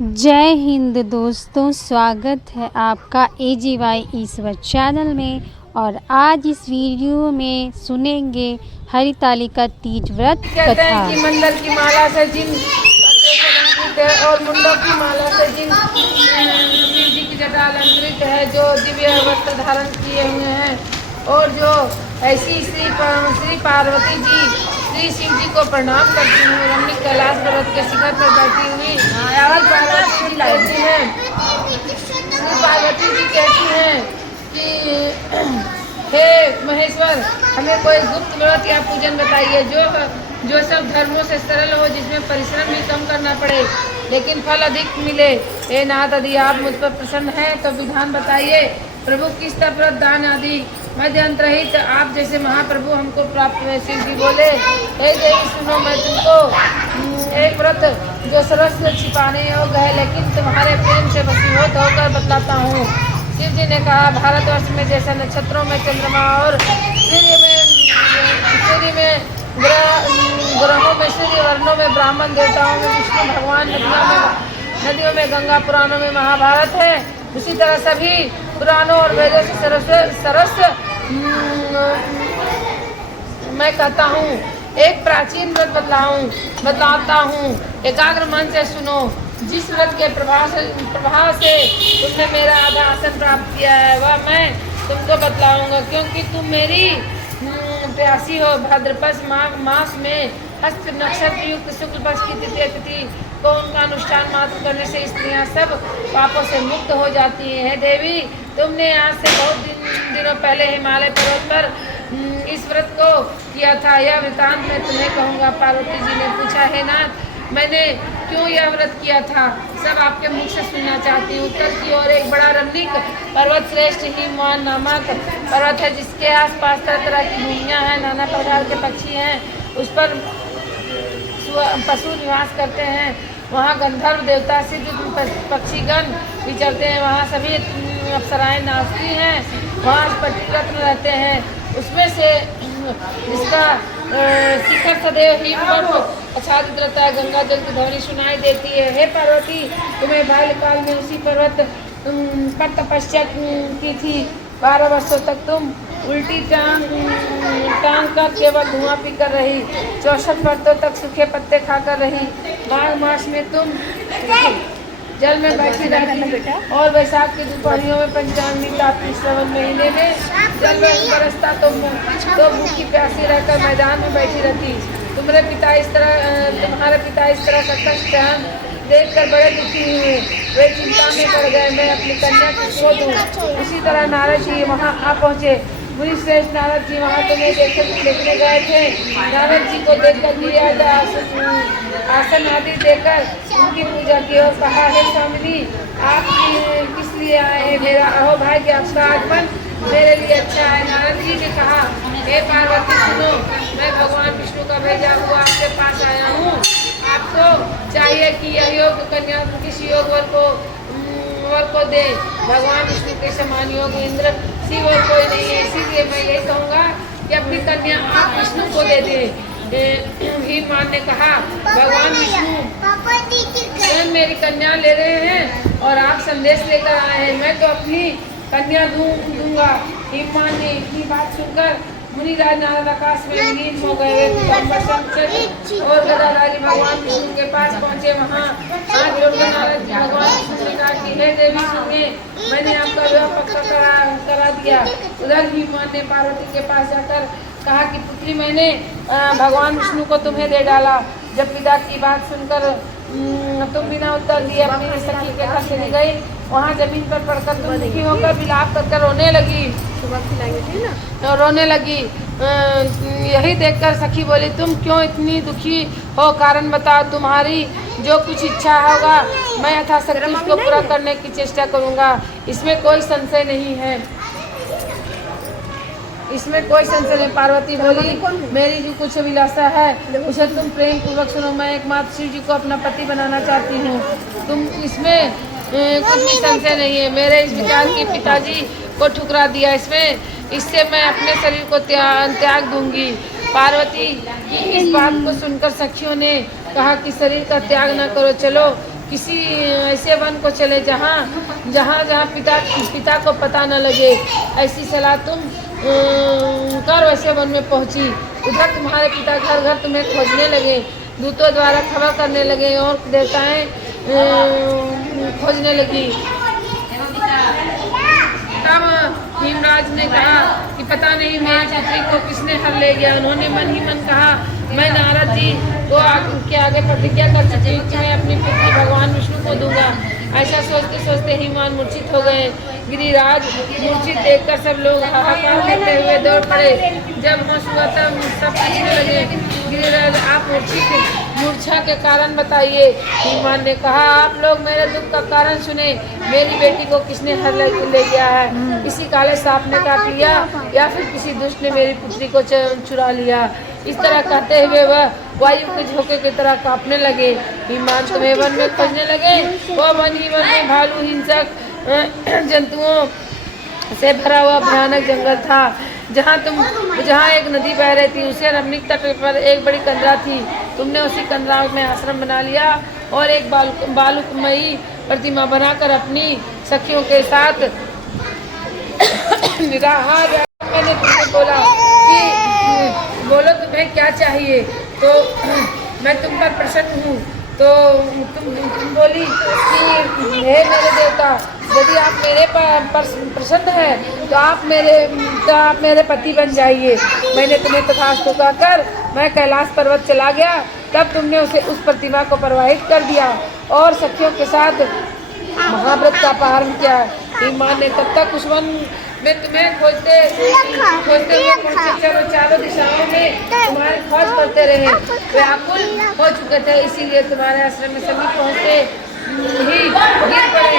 जय हिंद दोस्तों, स्वागत है आपका AGY ईश्वर चैनल में। और आज इस वीडियो में सुनेंगे हरितालिका तीज व्रत कहते हैं कथा। कि मंडल की माला से जिन अलंकृत है और मुंडों की माला से जिन शिव जी की जटा अलंकृत है, जो दिव्य वस्त्र धारण किए हुए हैं, और जो ऐसी श्री पार्वती जी श्री शिव जी को प्रणाम करती हूँ। रमणीक कैलाश पर्वत के शिखर पर बैठी हुई पार्वती जी कहती हैं कि हे महेश्वर, हमें कोई गुप्त व्रत या पूजन बताइए जो सब धर्मों से सरल हो, जिसमें परिश्रम भी कम करना पड़े लेकिन फल अधिक मिले। हे नाथ, यदि आप मुझ पर प्रसन्न हैं तो विधान बताइए। प्रभु किस तप व्रत दान आदि मध्यंतर रहित आप जैसे महाप्रभु हमको प्राप्त हुए। शिव जी बोले, हे देवी सुनो, मैं तुमको एक व्रत जो सरस छिपाने योग्य है लेकिन तुम्हारे प्रेम से वशीभूत होकर बतलाता हूँ। शिव जी ने कहा, भारतवर्ष में जैसे नक्षत्रों में चंद्रमा और सूर्य में ग्रहों में सूर्य, वर्णों में ब्राह्मण, देवताओं में विष्णु भगवान, नदियों में गंगा, पुराणों में महाभारत है, उसी तरह सभी पुराणों और वेदों से सरस मैं कहता हूँ। एक प्राचीन व्रत बतलाता हूँ, एकाग्र मन से सुनो। जिस व्रत के प्रभाव से तुमने मेरा आधा आसन प्राप्त किया है वह मैं तुमको बतलाऊंगा, क्योंकि तुम मेरी प्यासी हो। भाद्रपद मास में हस्त नक्षत्र युक्त शुक्ल पक्ष की तृतीय तिथि को उनका अनुष्ठान मात्र करने से स्त्रियां सब पापों से मुक्त हो जाती हैं। हे देवी, तुमने आज से बहुत दिनों पहले हिमालय पर्वत पर इस व्रत को किया था, यह वृतांत मैं तुम्हें कहूँगा। पार्वती जी ने पूछा, हे नाथ, मैंने क्यों यह व्रत किया था, सब आपके मुख से सुनना चाहती हूँ। उत्तर की ओर एक बड़ा रमणीक पर्वत श्रेष्ठ हिमवान नामक पर्वत है, जिसके आसपास तरह तरह की भूमियाँ हैं, नाना प्रकार के पक्षी हैं, उस पर पशु निवास करते हैं। वहाँ गंधर्व देवता सिद्ध पक्षीगण विचरते हैं, वहाँ सभी अप्सराएं नाचती हैं, वहाँ स्फटिक रत्न रहते हैं, उसमें से जिसका शिखर सदैव हिमवत आच्छादित रहता है, गंगा जल की ध्वनि सुनाई देती है। हे पार्वती, तुम्हें बाल्यकाल में उसी पर्वत पर तपस्या की थी। 12 वर्षों तक तुम उल्टी टांग कर केवल धुआं पी कर रही, 64 वर्षों तक सूखे पत्ते खाकर रही। माघ मास में तुम जल में बैठी रहती और वैशाख की दोपहरियों में पंचांगी तापती श्रवण महीने में जल में बरसता तो भूखी प्यासी रहकर मैदान में बैठी रहती। तुम्हारे पिता इस तरह का कष्ट देख कर बड़े दुखी हुए, वे चिंता में पड़ गए, मैं अपनी कन्या को दूं। उसी तरह नारद जी वहाँ आ पहुँचे। मुनि श्रेष्ठ नारद जी वहाँ तुम्हें देखने गए थे। नारद जी को देखकर आसन आदि देकर उनकी पूजा की और कहा, हे स्वामिनी, आप किस लिए आए? मेरा अहोभाग्य आपका आगमन मेरे लिए अच्छा है। नारद जी ने कहा, हे पार्वती सुनो, मैं भगवान विष्णु का भेजा हुआ आपके पास आया हूँ। आपको चाहिए कि यह योग कन्या किसी योग वर को दे। भगवान विष्णु के समान योग इंद्र शिव और कोई नहीं है, इसीलिए मैं यही कहूँगा कि अपनी कन्या आप विष्णु को दे दे। हिमवान ने कहा, भगवान विष्णु स्वयं मेरी कन्या ले रहे हैं और आप संदेश लेकर आए हैं, मैं तो अपनी कन्या दूंगा। हिमवान ने इतनी बात सुनकर मुनिराज नारद आकाश में विलीन हो गए और गदाधारी भगवान विष्णु के पास पहुँचे। वहाँ हाथ जोड़कर नारद जी भगवान विष्णु ने कहा कि हे देवी सुनिए, मैंने आपका विवाह पक्का करा दिया। उधर हिमवान ने पार्वती के पास जाकर कहा कि पुत्री, मैंने भगवान विष्णु को तुम्हें दे डाला। जब पिता की बात सुनकर तुम बिना उत्तर दिए अपनी सखी के घर चली गई। वहाँ जमीन पर पड़कर तुम दुखी होकर विलाप करके रोने लगी। रोने लगी। यही देखकर सखी बोली, तुम क्यों इतनी दुखी हो, कारण बताओ। तुम्हारी जो कुछ इच्छा होगा मैं यथाशक्ति उसको पूरा करने की चेष्टा करूँगा, इसमें कोई संशय नहीं है, इसमें कोई संशय नहीं। पार्वती बोली, मेरी जो कुछ अभिलाषा है उसे तुम प्रेम पूर्वक सुनो। मैं एकमात्र शिव जी को अपना पति बनाना चाहती हूँ, तुम इसमें कुछ भी संशय नहीं है। मेरे इस विचार की पिताजी को ठुकरा दिया, इससे मैं अपने शरीर को त्याग दूंगी। पार्वती की इस बात को सुनकर सखियों ने कहा कि शरीर का त्याग न करो, चलो किसी ऐसे वन को चले जहाँ जहाँ पिता को पता न लगे। ऐसी सलाह तुम कर वैसे वन में पहुँची। उधर तुम्हारे पिता घर घर तुम्हें खोजने लगे, दूतों द्वारा खबर करने लगे और देवताएं खोजने लगी। तब हिमराज ने कहा कि पता नहीं मेरी पुत्री को किसने हर ले गया। उन्होंने मन ही मन कहा, मैं नारद जी को के आगे प्रतिज्ञा कर चुकी हूँ कि मैं अपनी पुत्री भगवान विष्णु को दूंगा। ऐसा सोचते सोचते हिमान मूर्छित हो गए। गिरिराज मूर्छित देखकर सब लोग हाहाकार करते हुए दौड़ पड़े। जब होश हुआ तब सब पूछने लगे, गिरिराज आप मूर्छा के कारण बताइए। हिमान ने कहा, आप लोग मेरे दुख का कारण सुने। मेरी बेटी को किसने हर ले गया है? किसी काले सांप ने काट लिया या फिर किसी दुष्ट ने मेरी पुत्री को चुरा लिया। इस तरह कहते हुए वह वायु के झोंके की तरह कांपने लगे। हिमान तुम्हें वन में खोजने लगे। वो वन ही वन में भालू, हिंसक जंतुओं से भरा हुआ भयानक जंगल था। जहाँ एक नदी बह रही थी, उसे रमणीक तट पर एक बड़ी कंदरा थी। तुमने उसी कंदरा में आश्रम बना लिया और एक बालुकमयी प्रतिमा बनाकर अपनी सखियों के साथ निराहार। मैंने तुमसे बोला कि बोलो तुम्हें क्या चाहिए, तो मैं तुम पर प्रसन्न हूँ। तो तुम बोली कि हे मेरे देवता, यदि आप मेरे पर प्रसन्न हैं तो आप मेरे पति बन जाइए। मैंने तुम्हें तथास्तु कहकर मैं कैलाश पर्वत चला गया। तब तुमने उस प्रतिमा को प्रवाहित कर दिया और सखियों के साथ महाव्रत का पारण किया। हिमान ने तब तक उस वन में तुम्हें खोजते हुए चारों दिशाओं में तुम्हारे खोज करते रहे। व्याकुल हो चुके थे, इसीलिए तुम्हारे आश्रम में सभी पहुँचते ही गिर पड़े।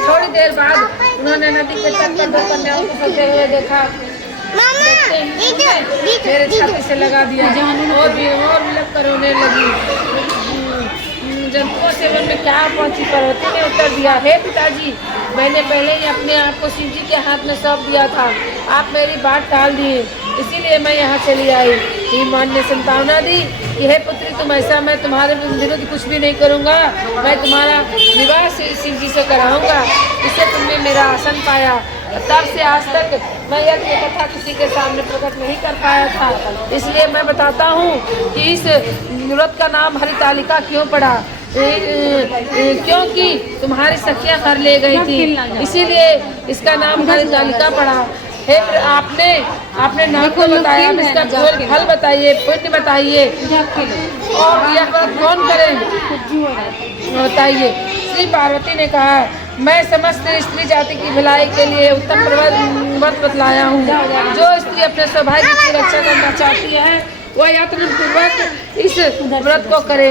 थोड़ी देर बाद उन्होंने नदी के तट पर 2 कन्याओं को फंसे हुए देखा। मेरे छाती से लगा दिया और विलप कर रोने लगी। जंतुओं से वन में क्या पहुंची? पार्वती ने उत्तर दिया, हे पिताजी, मैंने पहले ही अपने आप को शिव जी के हाथ में सौंप दिया था। आप मेरी बात टाल दिए, इसीलिए मैं यहाँ चली आई। हिमान ने संतावना दी कि हे पुत्री, तुम ऐसा, मैं तुम्हारे विरुद्ध कुछ भी नहीं करूँगा। मैं तुम्हारा विवाह शिव जी से कराऊंगा। इससे तुमने मेरा आसन पाया। तब से आज तक मैं यज्ञ कथा किसी के सामने प्रकट नहीं कर पाया था। इसलिए मैं बताता हूँ कि इस व्रत का नाम हरितालिका क्यों पड़ा। क्योंकि तुम्हारी सखियां हर ले गई थी, इसीलिए इसका नाम हरितालिका पड़ा। हे आपने नाम को बताया, इसका फल बताइए, पुण्य बताइए और यह व्रत कौन करे बताइए। श्री पार्वती ने कहा, मैं समस्त स्त्री जाति की भलाई के लिए उत्तम व्रत बतलाया हूँ। जो स्त्री अपने सौभाग्य की रक्षा करना चाहती है वह यत्न पूर्वक इस व्रत को करे,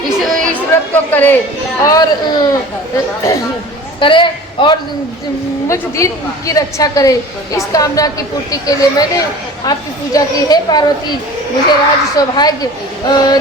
इस व्रत को करे और मुझ दीन की रक्षा करे। इस कामना की पूर्ति के लिए मैंने आपकी पूजा की। हे पार्वती, मुझे राज्य सौभाग्य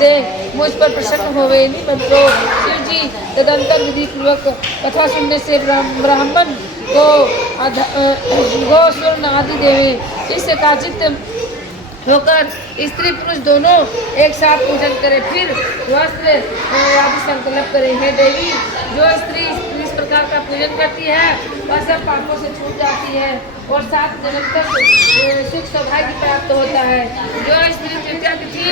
दे, मुझ पर प्रसन्न होवे। तो शिव जी तदंतर विधि पूर्वक कथा सुनने से ब्राह्मण को गो स्वर्ण आदि देवे। इससे काचित होकर स्त्री पुरुष दोनों एक साथ पूजन करें, फिर वस्त्र आदि संकल्प करें। हे देवी, जो स्त्री इस प्रकार का पूजन करती है वह सब पापों से छूट जाती है और 7 जन्म तक सुख सौभाग्य प्राप्त होता है। जो स्त्री तृतीया तिथि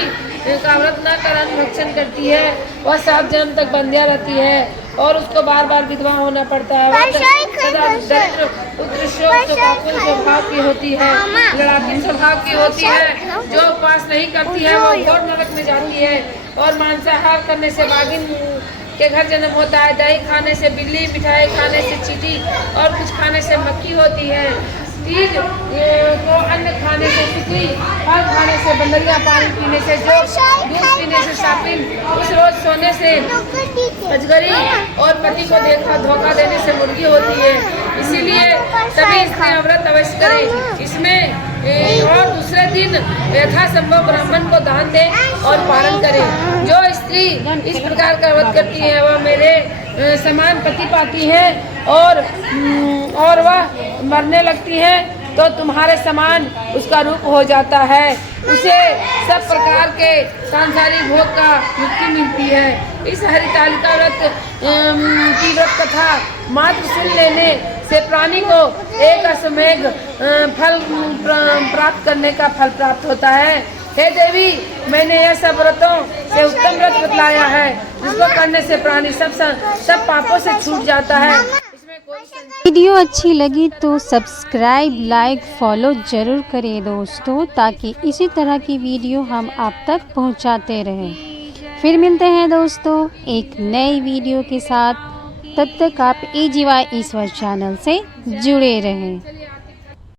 का व्रत न कर भक्षण करती है वह 7 जन्म तक बंध्या रहती है और उसको बार बार विधवा होना पड़ता है। वह सदा दरिद्र पुत्र शोकाकुल स्वभाव की होती है, लड़ाकी स्वभाव की होती है। जो उपवास नहीं करती है वो घोर नरक में जाती है और मांसाहार करने से बाघिन के घर जन्म होता है। दही खाने से बिल्ली, मिठाई खाने से चींटी और कुछ खाने से मक्खी होती है। तीज को अन्न खाने से सुखी, फल खाने से बंदरिया, पानी पीने से जोग, दूध पीने से सापिन, उस रोज सोने से अजगरी और पति को धोखा देने से मुर्गी होती है। इसीलिए सभी स्त्रियां व्रत अवश्य करें। इसमें और दूसरे दिन यथासंभव ब्राह्मण को दान दें और पालन करें। जो स्त्री इस प्रकार का व्रत करती है वह मेरे समान पति पाती है और वह मरने लगती है तो तुम्हारे समान उसका रूप हो जाता है। उसे सब प्रकार के सांसारिक भोग का मुक्ति मिलती है। इस हरितालिका व्रत की व्रत कथा मात्र सुन लेने से प्राणी को एक अश्वमेघ फल प्राप्त करने का फल प्राप्त होता है। हे देवी, मैंने यह सब व्रतों से उत्तम व्रत बतलाया है जिसको करने से प्राणी सब पापों से छूट जाता है। इसमें कोई वीडियो अच्छी लगी तो सब्सक्राइब, लाइक, फॉलो ज़रूर करें दोस्तों, ताकि इसी तरह की वीडियो हम आप तक पहुंचाते रहें। फिर मिलते हैं दोस्तों एक नई वीडियो के साथ। तब तक आप AGY ईश्वर चैनल से जुड़े रहें।